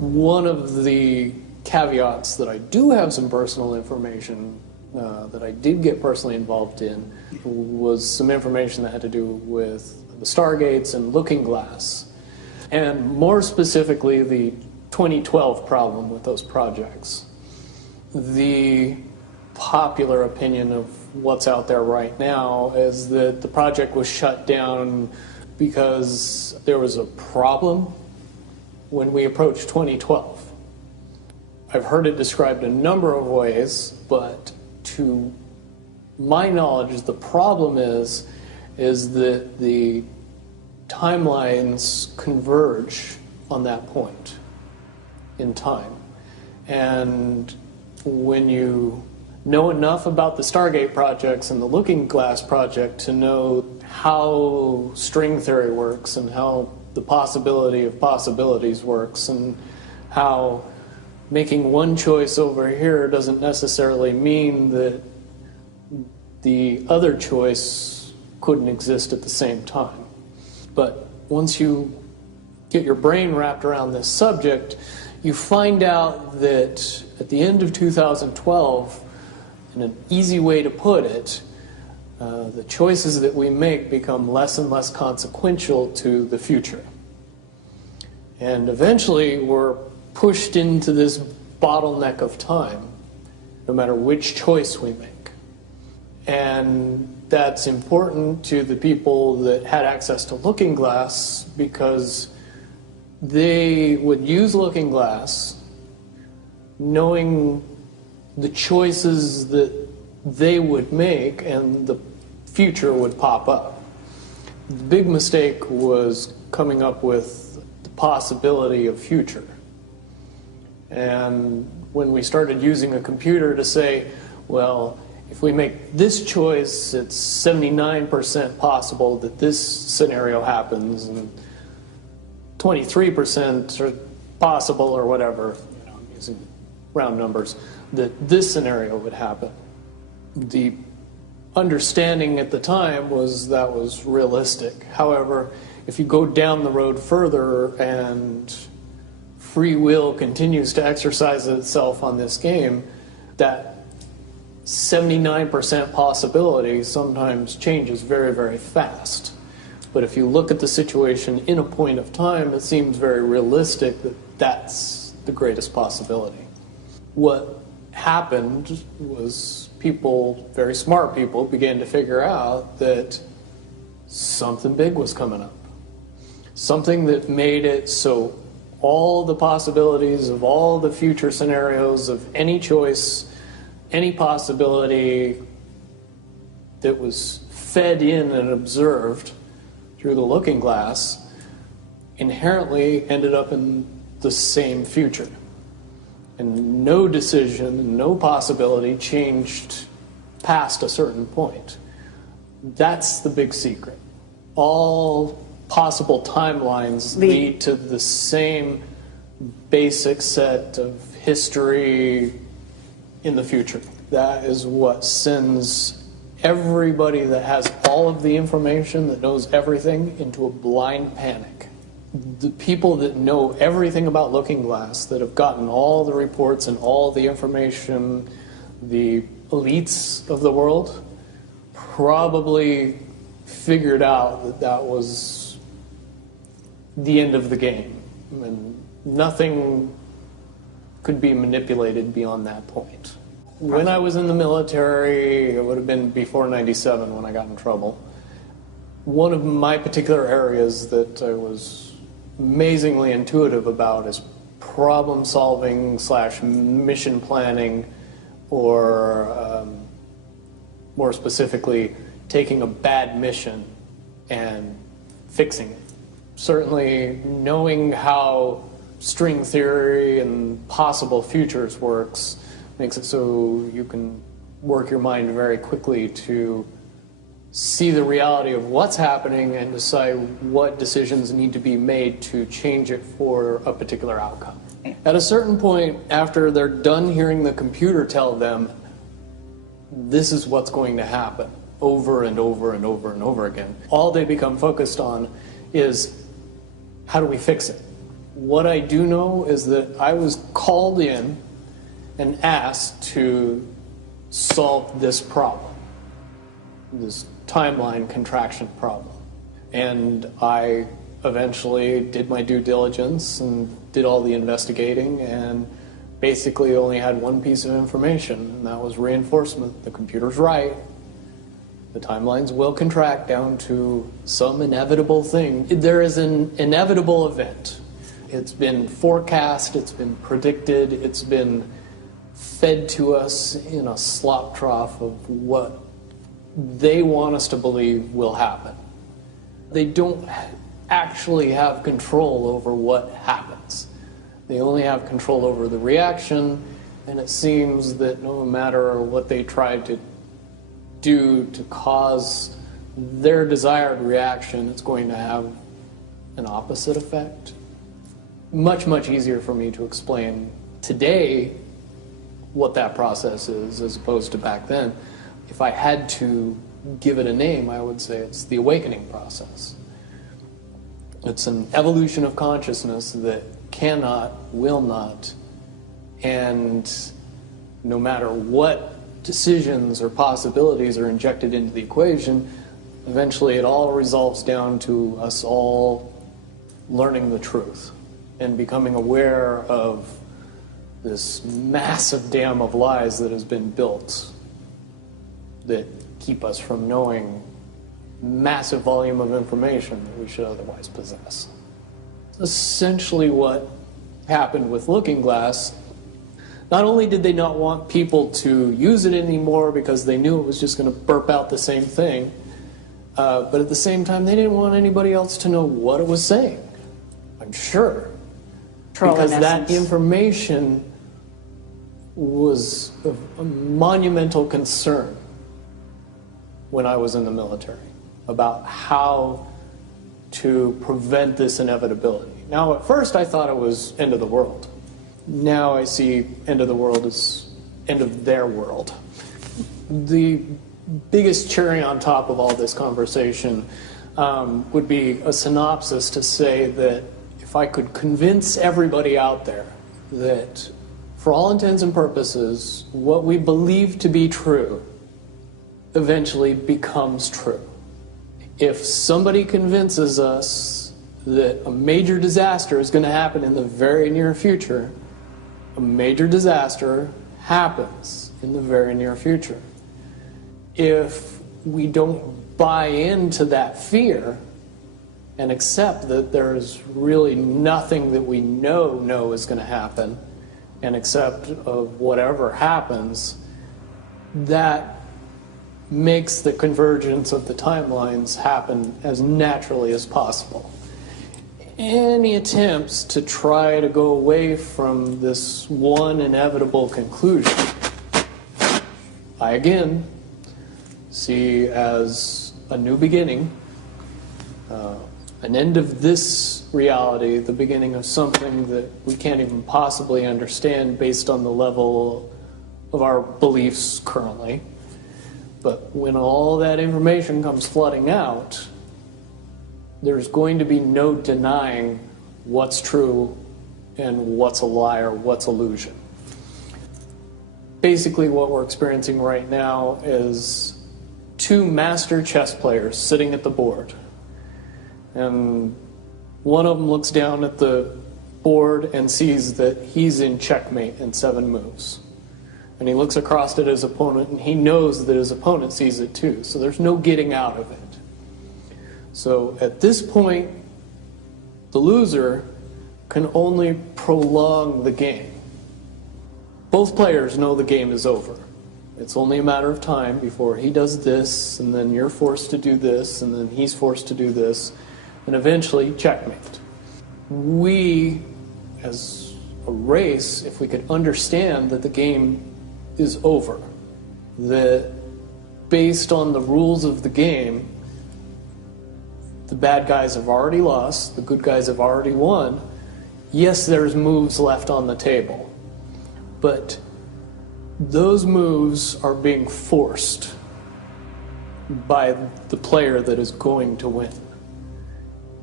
One of the caveats that I do have some personal information that I did get personally involved in was some information that had to do with the Stargates and Looking Glass, and more specifically the 2012 problem with those projects. The popular opinion of what's out there right now is that the project was shut down because there was a problem when we approached 2012. I've heard it described a number of ways, but to my knowledge, the problem is that the timelines converge on that point in time. And when you know enough about the Stargate projects and the Looking Glass project to know how string theory works and how the possibility of possibilities works and how making one choice over here doesn't necessarily mean that the other choice couldn't exist at the same time. But once you get your brain wrapped around this subject, you find out that at the end of 2012, in an easy way to put it, the choices that we make become less and less consequential to the future. And eventually we're pushed into this bottleneck of time, no matter which choice we make. And that's important to the people that had access to Looking Glass because they would use Looking Glass knowing the choices that they would make and the future would pop up. The big mistake was coming up with the possibility of future. And when we started using a computer to say, well, if we make this choice, it's 79% possible that this scenario happens, and 23% are possible, or whatever, I'm using round numbers, that this scenario would happen. The understanding at the time was that was realistic. However, if you go down the road further and free will continues to exercise itself on this game, that 79% possibility sometimes changes very, very fast. But if you look at the situation in a point of time, it seems very realistic that that's the greatest possibility. What happened was people, very smart people, began to figure out that something big was coming up. Something that made it so all the possibilities of all the future scenarios of any choice, any possibility that was fed in and observed through the Looking Glass inherently ended up in the same future. And no decision, no possibility changed past a certain point. That's the big secret. All possible timelines lead to the same basic set of history in the future. That is what sends everybody that has all of the information, that knows everything, into a blind panic. The people that know everything about Looking Glass, that have gotten all the reports and all the information, the elites of the world, probably figured out that that was the end of the game, and nothing could be manipulated beyond that point. When I was in the military, it would have been before '97 when I got in trouble. One of my particular areas that I was amazingly intuitive about is problem solving / mission planning, or more specifically, taking a bad mission and fixing it. Certainly knowing how string theory and possible futures works makes it so you can work your mind very quickly to see the reality of what's happening and decide what decisions need to be made to change it for a particular outcome. At a certain point, after they're done hearing the computer tell them this is what's going to happen over and over and over and over again, all they become focused on is how do we fix it? What I do know is that I was called in and asked to solve this problem, this timeline contraction problem. And I eventually did my due diligence and did all the investigating and basically only had one piece of information, and that was reinforcement. The computer's right. The timelines will contract down to some inevitable thing. There is an inevitable event. It's been forecast, it's been predicted, it's been fed to us in a slop trough of what they want us to believe will happen. They don't actually have control over what happens. They only have control over the reaction, and it seems that no matter what they try to do to cause their desired reaction, it's going to have an opposite effect. Much, much easier for me to explain today what that process is as opposed to back then. If I had to give it a name, I would say it's the awakening process. It's an evolution of consciousness that cannot, will not, and no matter what decisions or possibilities are injected into the equation, eventually it all resolves down to us all learning the truth and becoming aware of this massive dam of lies that has been built that keep us from knowing massive volume of information that we should otherwise possess. Essentially what happened with Looking Glass, not only did they not want people to use it anymore because they knew it was just going to burp out the same thing, but at the same time they didn't want anybody else to know what it was saying, I'm sure. Because that information was of a monumental concern when I was in the military about how to prevent this inevitability. Now, at first I thought it was end of the world. Now I see end of the world as end of their world. The biggest cherry on top of all this conversation would be a synopsis to say that if I could convince everybody out there that for all intents and purposes, what we believe to be true eventually becomes true. If somebody convinces us that a major disaster is going to happen in the very near future, a major disaster happens in the very near future. If we don't buy into that fear and accept that there's really nothing that we know is going to happen, and accept of whatever happens, that makes the convergence of the timelines happen as naturally as possible. Any attempts to try to go away from this one inevitable conclusion, I again see as a new beginning, an end of this reality, the beginning of something that we can't even possibly understand based on the level of our beliefs currently. But when all that information comes flooding out, there's going to be no denying what's true and what's a lie or what's illusion. Basically what we're experiencing right now is two master chess players sitting at the board. And one of them looks down at the board and sees that he's in checkmate in 7 moves. And he looks across at his opponent and he knows that his opponent sees it too. So there's no getting out of it. So at this point, the loser can only prolong the game. Both players know the game is over. It's only a matter of time before he does this, and then you're forced to do this, and then he's forced to do this, and eventually checkmate. We, as a race, if we could understand that the game is over, that based on the rules of the game, the bad guys have already lost, the good guys have already won. Yes, there's moves left on the table, but those moves are being forced by the player that is going to win.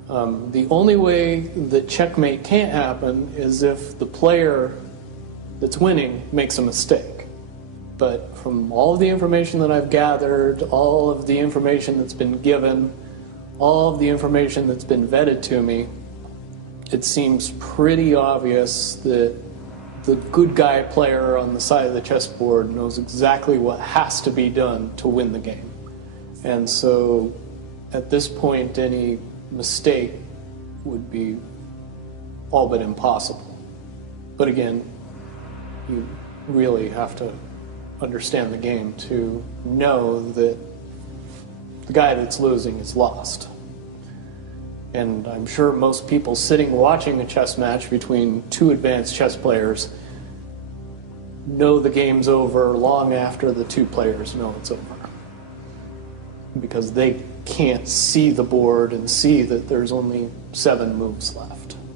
The only way that checkmate can't happen is if the player that's winning makes a mistake. But from all of the information that I've gathered, all of the information that's been given, all of the information that's been vetted to me, it seems pretty obvious that the good guy player on the side of the chessboard knows exactly what has to be done to win the game. And so at this point, any mistake would be all but impossible. But again, you really have to understand the game to know that the guy that's losing is lost. And I'm sure most people sitting watching a chess match between two advanced chess players know the game's over long after the two players know it's over. Because they can't see the board and see that there's only 7 moves left.